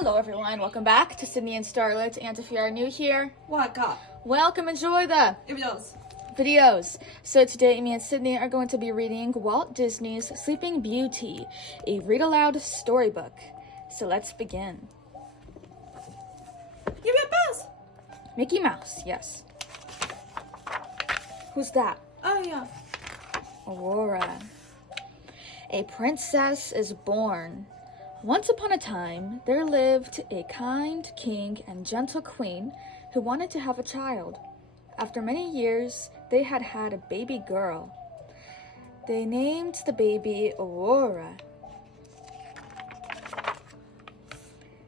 Hello everyone, welcome back to Sydney and Starlet, and if you are new here, welcome. Welcome, enjoy the videos. So today me and Sydney are going to be reading Walt Disney's Sleeping Beauty, a read-aloud storybook. So let's begin. Give me a buzz. Mickey Mouse, yes. Who's that? Oh yeah. Aurora. A princess is born. Once upon a time, there lived a kind king and gentle queen who wanted to have a child. After many years, they had had a baby girl. They named the baby Aurora.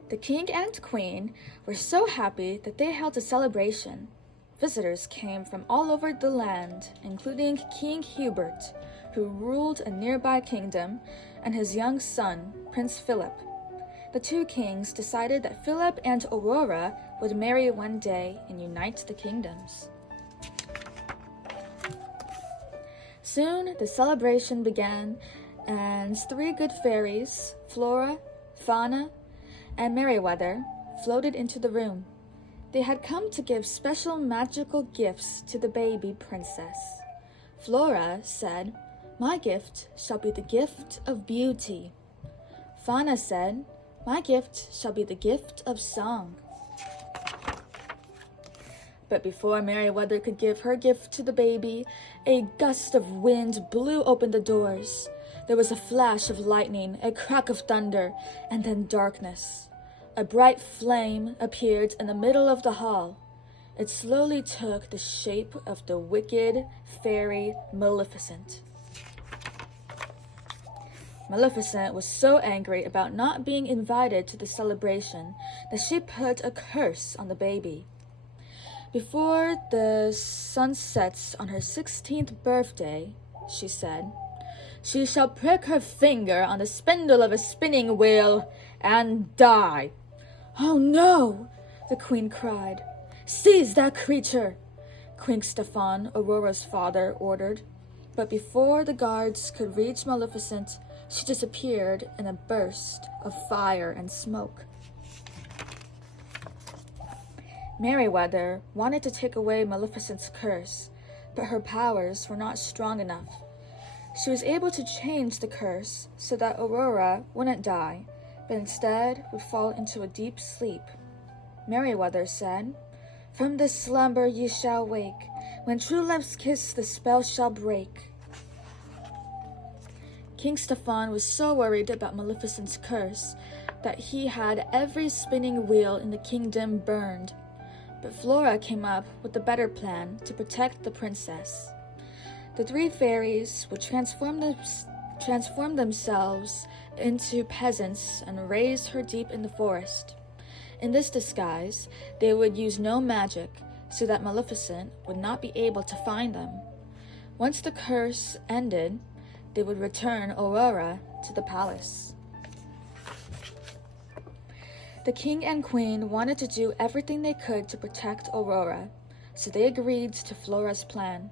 The king and queen were so happy that they held a celebration. Visitors came from all over the land, including King Hubert, who ruled a nearby kingdom, and his young son, Prince Philip. The two kings decided that Philip and Aurora would marry one day and unite the kingdoms. Soon the celebration began, and three good fairies, Flora, Fauna, and Merryweather, floated into the room. They had come to give special magical gifts to the baby princess. Flora said, "My gift shall be the gift of beauty." Fauna said, "My gift shall be the gift of song." But before Merryweather could give her gift to the baby, a gust of wind blew open the doors. There was a flash of lightning, a crack of thunder, and then darkness. A bright flame appeared in the middle of the hall. It slowly took the shape of the wicked fairy Maleficent. Maleficent was so angry about not being invited to the celebration that she put a curse on the baby. Before the sun sets on her 16th birthday, she said, "She shall prick her finger on the spindle of a spinning wheel and die." "Oh no!" the queen cried. "Seize that creature!" King Stefan, Aurora's father, ordered. But before the guards could reach Maleficent, she disappeared in a burst of fire and smoke. Merryweather wanted to take away Maleficent's curse, but her powers were not strong enough. She was able to change the curse so that Aurora wouldn't die, but instead would fall into a deep sleep. Merryweather said, "From this slumber ye shall wake. When true love's kiss the spell shall break." King Stefan was so worried about Maleficent's curse that he had every spinning wheel in the kingdom burned. But Flora came up with a better plan to protect the princess. The three fairies would transform themselves into peasants and raise her deep in the forest. In this disguise, they would use no magic so that Maleficent would not be able to find them. Once the curse ended, they would return Aurora to the palace. The king and queen wanted to do everything they could to protect Aurora, so they agreed to Flora's plan.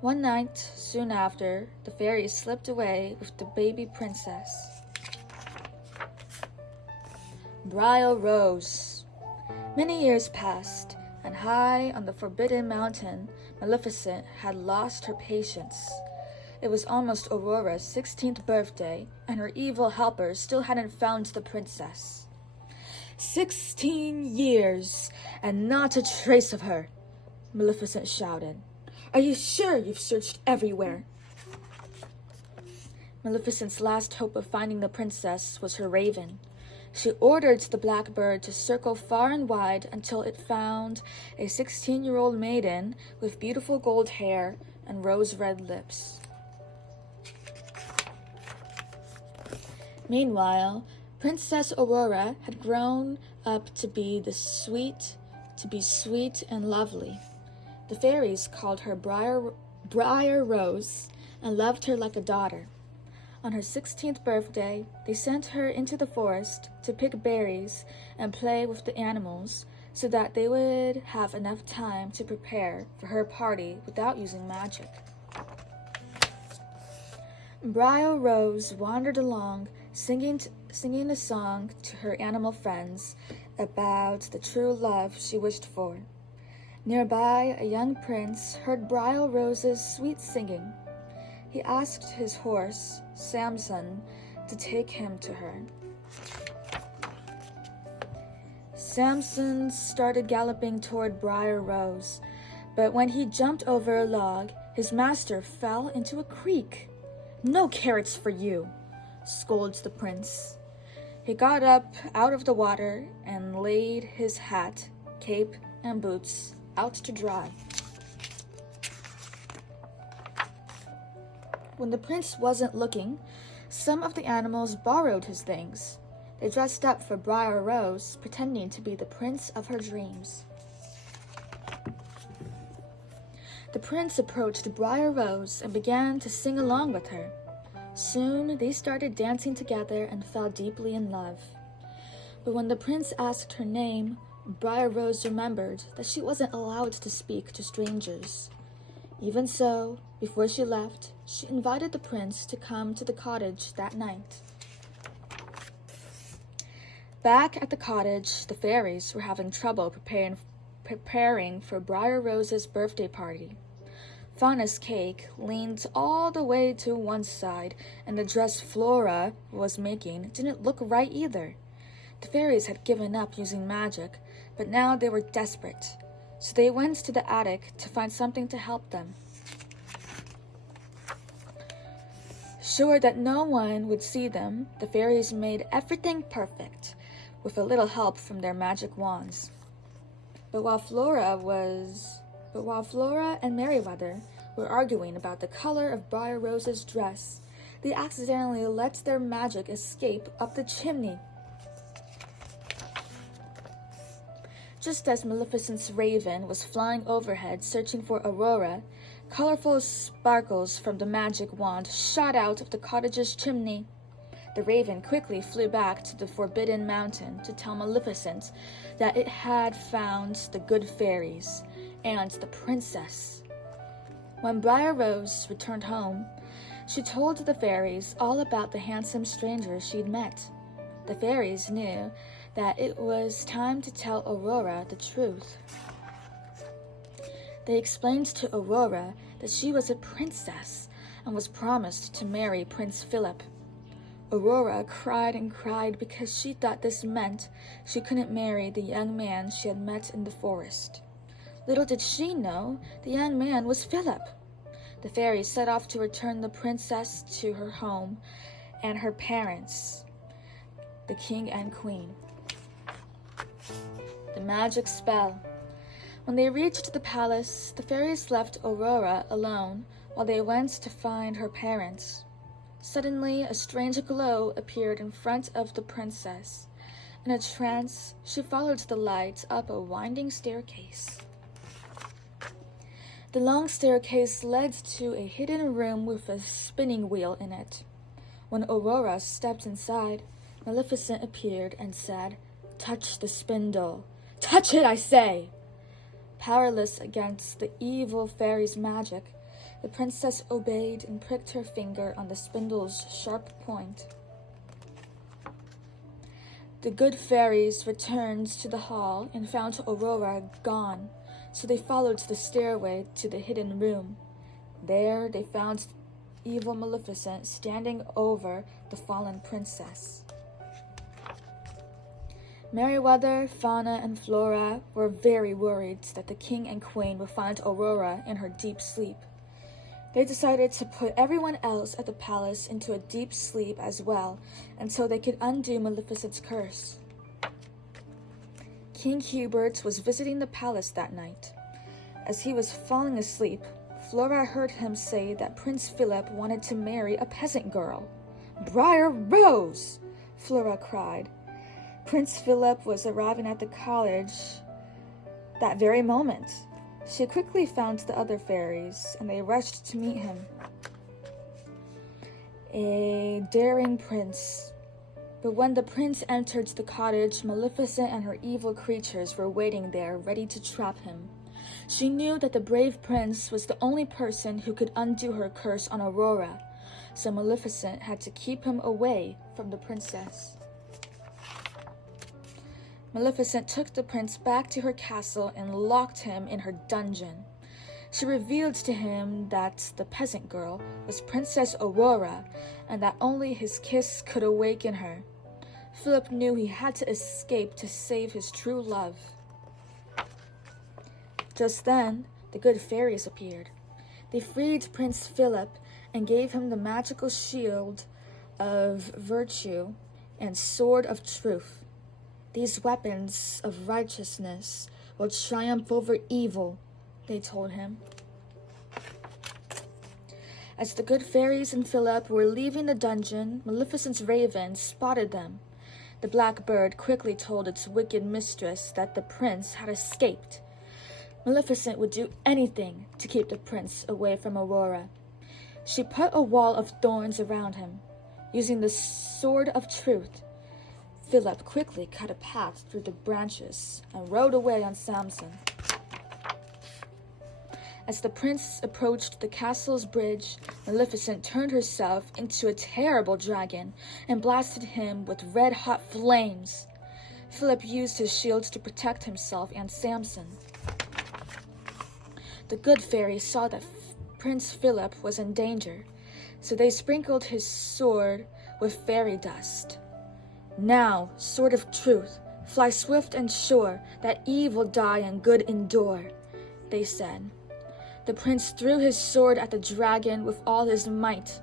One night, soon after, the fairies slipped away with the baby princess. Briar Rose. Many years passed, and high on the Forbidden Mountain, Maleficent had lost her patience. It was almost Aurora's 16th birthday, and her evil helpers still hadn't found the princess. 16 years, and not a trace of her, Maleficent shouted. "Are you sure you've searched everywhere?" Maleficent's last hope of finding the princess was her raven. She ordered the blackbird to circle far and wide until it found a 16-year-old maiden with beautiful gold hair and rose-red lips. Meanwhile, Princess Aurora had grown up to be sweet and lovely. The fairies called her Briar Rose and loved her like a daughter. On her 16th birthday, they sent her into the forest to pick berries and play with the animals so that they would have enough time to prepare for her party without using magic. Briar Rose wandered along, singing singing a song to her animal friends about the true love she wished for. Nearby, a young prince heard Briar Rose's sweet singing. He asked his horse, Samson, to take him to her. Samson started galloping toward Briar Rose, but when he jumped over a log, his master fell into a creek. "No carrots for you," scolded the prince. He got up out of the water and laid his hat, cape, and boots out to dry. When the prince wasn't looking, some of the animals borrowed his things. They dressed up for Briar Rose, pretending to be the prince of her dreams. The prince approached Briar Rose and began to sing along with her. Soon they started dancing together and fell deeply in love. But when the prince asked her name, Briar Rose remembered that she wasn't allowed to speak to strangers. Even so, before she left, she invited the prince to come to the cottage that night. Back at the cottage, the fairies were having trouble preparing for Briar Rose's birthday party. Fauna's cake leaned all the way to one side, and the dress Flora was making didn't look right either. The fairies had given up using magic, but now they were desperate, so they went to the attic to find something to help them. Sure that no one would see them, the fairies made everything perfect, with a little help from their magic wands. But while Flora and Merryweather were arguing about the color of Briar Rose's dress, they accidentally let their magic escape up the chimney. Just as Maleficent's raven was flying overhead searching for Aurora, colorful sparkles from the magic wand shot out of the cottage's chimney. The raven quickly flew back to the Forbidden Mountain to tell Maleficent that it had found the good fairies and the princess. When Briar Rose returned home, she told the fairies all about the handsome stranger she'd met. The fairies knew that it was time to tell Aurora the truth. They explained to Aurora that she was a princess and was promised to marry Prince Philip. Aurora cried and cried because she thought this meant she couldn't marry the young man she had met in the forest. Little did she know the young man was Philip. The fairies set off to return the princess to her home and her parents, the king and queen. The magic spell. When they reached the palace, the fairies left Aurora alone while they went to find her parents. Suddenly, a strange glow appeared in front of the princess. In a trance, she followed the light up a winding staircase. The long staircase led to a hidden room with a spinning wheel in it. When Aurora stepped inside, Maleficent appeared and said, "Touch the spindle. Touch it, I say!" Powerless against the evil fairy's magic, the princess obeyed and pricked her finger on the spindle's sharp point. The good fairies returned to the hall and found Aurora gone, so they followed the stairway to the hidden room. There they found evil Maleficent standing over the fallen princess. Merryweather, Fauna, and Flora were very worried that the king and queen would find Aurora in her deep sleep. They decided to put everyone else at the palace into a deep sleep as well, until they could undo Maleficent's curse. King Hubert was visiting the palace that night. As he was falling asleep, Flora heard him say that Prince Philip wanted to marry a peasant girl. "Briar Rose!" Flora cried. Prince Philip was arriving at the college that very moment. She quickly found the other fairies, and they rushed to meet him. A daring prince. But when the prince entered the cottage, Maleficent and her evil creatures were waiting there, ready to trap him. She knew that the brave prince was the only person who could undo her curse on Aurora, so Maleficent had to keep him away from the princess. Maleficent took the prince back to her castle and locked him in her dungeon. She revealed to him that the peasant girl was Princess Aurora and that only his kiss could awaken her. Philip knew he had to escape to save his true love. Just then, the good fairies appeared. They freed Prince Philip and gave him the magical shield of virtue and sword of truth. These weapons of righteousness will triumph over evil, they told him. As the good fairies and Philip were leaving the dungeon, Maleficent's raven spotted them. The black bird quickly told its wicked mistress that the prince had escaped. Maleficent would do anything to keep the prince away from Aurora. She put a wall of thorns around him. Using the sword of truth, Philip quickly cut a path through the branches and rode away on Samson. As the prince approached the castle's bridge, Maleficent turned herself into a terrible dragon and blasted him with red-hot flames. Philip used his shield to protect himself and Samson. The good fairies saw that Prince Philip was in danger, so they sprinkled his sword with fairy dust. Now, sword of truth, fly swift and sure, that evil die and good endure, they said. The prince threw his sword at the dragon with all his might.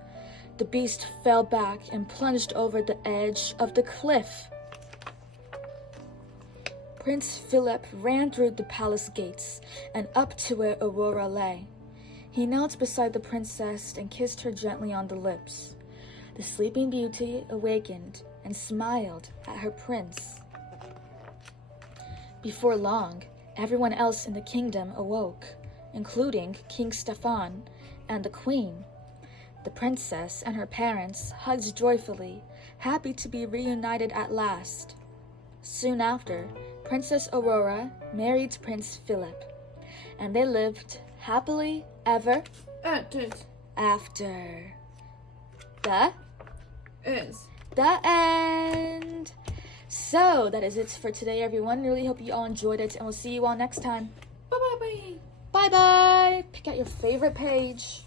The beast fell back and plunged over the edge of the cliff. Prince Philip ran through the palace gates and up to where Aurora lay. He knelt beside the princess and kissed her gently on the lips. The sleeping beauty awakened and smiled at her prince. Before long, everyone else in the kingdom awoke, including King Stefan and the queen. The princess and her parents hugged joyfully, happy to be reunited at last. Soon after, Princess Aurora married Prince Philip, and they lived happily ever after. The end. So that is it for today, everyone. Really hope you all enjoyed it, and we'll see you all next time. Bye-bye. Bye-bye. Pick out your favorite page.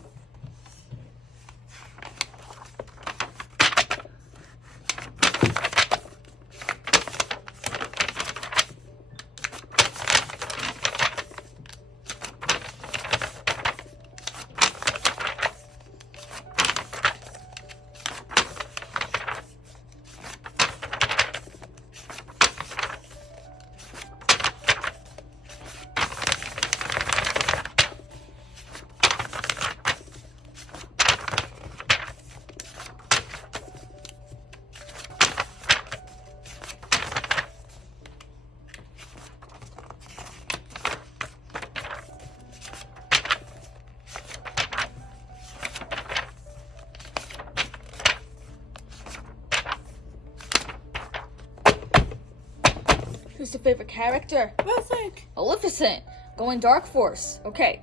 Who's your favorite character? Maleficent. Maleficent. Going Dark Force. Okay.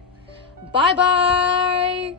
Bye-bye.